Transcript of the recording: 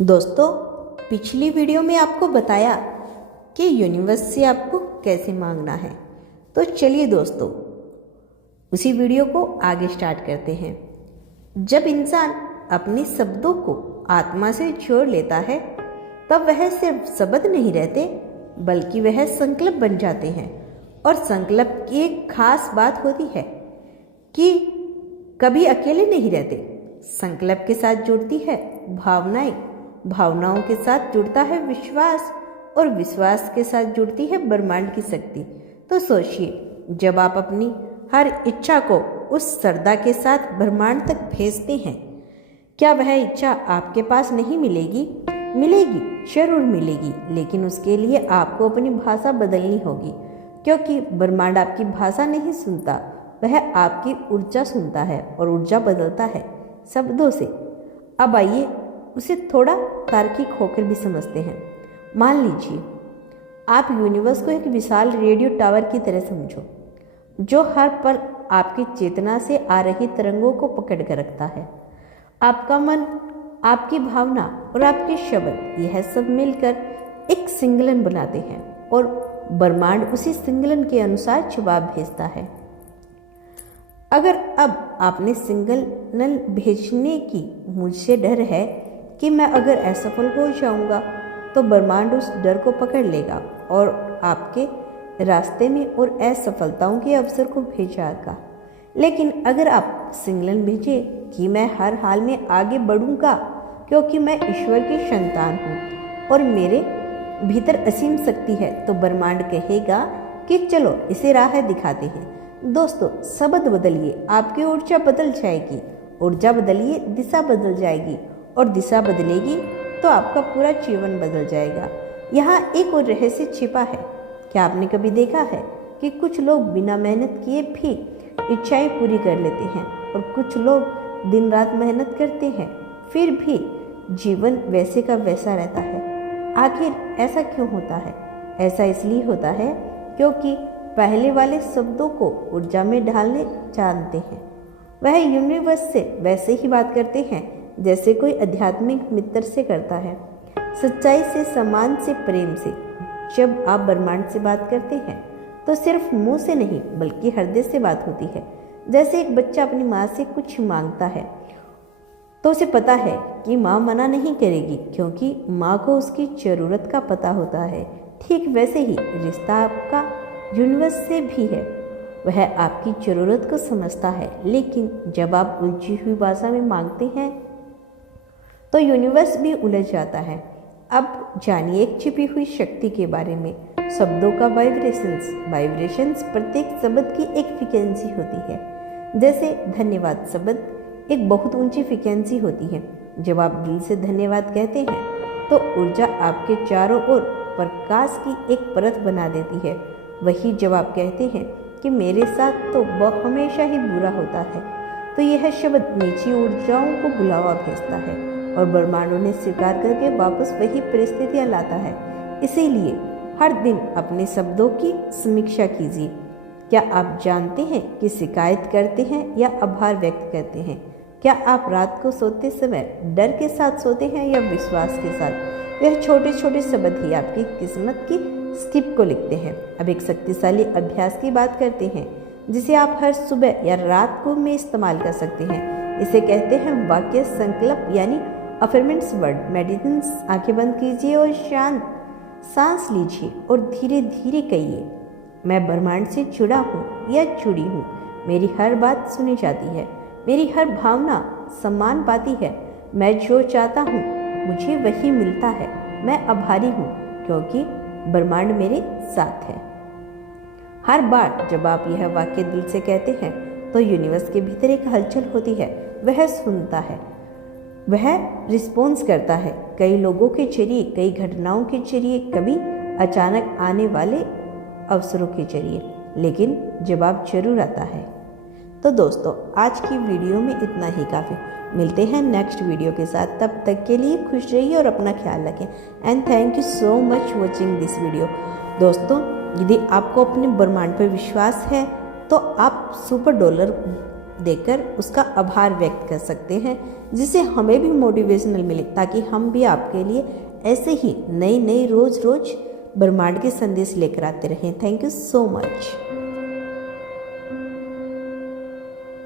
दोस्तों, पिछली वीडियो में आपको बताया कि यूनिवर्स से आपको कैसे मांगना है। तो चलिए दोस्तों, उसी वीडियो को आगे स्टार्ट करते हैं। जब इंसान अपने शब्दों को आत्मा से जोड़ लेता है तब वह सिर्फ शब्द नहीं रहते बल्कि वह संकल्प बन जाते हैं। और संकल्प की एक खास बात होती है कि कभी अकेले नहीं रहते। संकल्प के साथ जुड़ती है भावनाएं, भावनाओं के साथ जुड़ता है विश्वास और विश्वास के साथ जुड़ती है ब्रह्मांड की शक्ति। तो सोचिए, जब आप अपनी हर इच्छा को उस श्रद्धा के साथ ब्रह्मांड तक भेजते हैं, क्या वह इच्छा आपके पास नहीं मिलेगी? मिलेगी, जरूर मिलेगी, लेकिन उसके लिए आपको अपनी भाषा बदलनी होगी, क्योंकि ब्रह्मांड आपकी भाषा नहीं सुनता, वह आपकी ऊर्जा सुनता है और ऊर्जा बदलता है शब्दों से। अब आइए उसे थोड़ा तार्किक होकर भी समझते हैं। मान लीजिए आप यूनिवर्स को एक विशाल रेडियो टावर की तरह समझो, जो हर पल आपकी चेतना से आ रही तरंगों को पकड़ कर रखता है। आपका मन, आपकी भावना और आपके शब्द, यह सब मिलकर एक सिंगलन बनाते हैं और ब्रह्मांड उसी सिंगलन के अनुसार जवाब भेजता है। अगर अब आपने सिग्नल भेजने की मुझसे डर है कि मैं अगर असफल हो जाऊंगा, तो ब्रह्मांड उस डर को पकड़ लेगा और आपके रास्ते में और असफलताओं के अवसर को भेजेगा। लेकिन अगर आप सिग्नल भेजे कि मैं हर हाल में आगे बढ़ूंगा क्योंकि मैं ईश्वर की संतान हूँ और मेरे भीतर असीम शक्ति है, तो ब्रह्मांड कहेगा कि चलो इसे राह दिखाते हैं। दोस्तों, शब्द बदलिए, आपकी ऊर्जा बदल जाएगी, ऊर्जा बदलिए, दिशा बदल जाएगी और दिशा बदलेगी तो आपका पूरा जीवन बदल जाएगा। यहाँ एक और रहस्य छिपा है। क्या आपने कभी देखा है कि कुछ लोग बिना मेहनत किए भी इच्छाएं पूरी कर लेते हैं और कुछ लोग दिन रात मेहनत करते हैं फिर भी जीवन वैसे का वैसा रहता है? आखिर ऐसा क्यों होता है? ऐसा इसलिए होता है क्योंकि पहले वाले शब्दों को ऊर्जा में ढालने जानते हैं। वह यूनिवर्स से वैसे ही बात करते हैं जैसे कोई आध्यात्मिक मित्र से करता है, सच्चाई से, सम्मान से, प्रेम से। जब आप ब्रह्मांड से बात करते हैं तो सिर्फ मुंह से नहीं बल्कि हृदय से बात होती है। जैसे एक बच्चा अपनी माँ से कुछ मांगता है तो उसे पता है कि माँ मना नहीं करेगी क्योंकि माँ को उसकी ज़रूरत का पता होता है। ठीक वैसे ही रिश्ता आपका यूनिवर्स से भी है। वह आपकी ज़रूरत को समझता है, लेकिन जब आप उलझी हुई भाषा में मांगते हैं तो यूनिवर्स भी उलझ जाता है। अब जानिए एक छिपी हुई शक्ति के बारे में, शब्दों का वाइब्रेशंस प्रत्येक शब्द की एक फ्रीक्वेंसी होती है। जैसे धन्यवाद शब्द एक बहुत ऊंची फ्रीक्वेंसी होती है। जब आप दिल से धन्यवाद कहते हैं तो ऊर्जा आपके चारों ओर प्रकाश की एक परत बना देती है। वही जब आप कहते हैं कि मेरे साथ तो वह हमेशा ही बुरा होता है, तो यह शब्द नीची ऊर्जाओं को बुलावा भेजता है और ब्रह्मांड उन्हें स्वीकार करके वापस वही परिस्थितियाँ लाता है। इसीलिए हर दिन अपने शब्दों की समीक्षा कीजिए। क्या आप जानते हैं कि शिकायत करते हैं या आभार व्यक्त करते हैं? क्या आप रात को सोते समय डर के साथ सोते हैं या विश्वास के साथ? यह छोटे छोटे शब्द ही आपकी किस्मत की स्क्रिप्ट को लिखते हैं। अब एक शक्तिशाली अभ्यास की बात करते हैं जिसे आप हर सुबह या रात को में इस्तेमाल कर सकते हैं। इसे कहते हैं वाक्य संकल्प यानी अफर्मेंट्स वर्ड मेडिटेशंस। आंखें बंद कीजिए और शांत सांस लीजिए और धीरे धीरे कहिए, मैं ब्रह्मांड से जुड़ा हूँ या जुड़ी हूँ। मेरी हर बात सुनी जाती है, मेरी हर भावना सम्मान पाती है। मैं जो चाहता हूँ मुझे वही मिलता है। मैं आभारी हूँ क्योंकि ब्रह्मांड मेरे साथ है। हर बार जब आप यह वाक्य दिल से कहते हैं तो यूनिवर्स के भीतर एक हलचल होती है। वह सुनता है, वह रिस्पॉन्स करता है, कई लोगों के जरिए, कई घटनाओं के जरिए, कभी अचानक आने वाले अवसरों के जरिए, लेकिन जवाब जरूर आता है। तो दोस्तों, आज की वीडियो में इतना ही काफ़ी। मिलते हैं नेक्स्ट वीडियो के साथ। तब तक के लिए खुश रहिए और अपना ख्याल रखें। And thank you so much watching this video. दोस्तों, यदि आपको अपने ब्रह्मांड पर विश्वास है तो आप सुपर डॉलर देकर उसका आभार व्यक्त कर सकते हैं, जिससे हमें भी मोटिवेशनल मिले, ताकि हम भी आपके लिए ऐसे ही नई नई रोज़ रोज़ ब्रह्मांड के संदेश लेकर आते रहें। Thank you so much.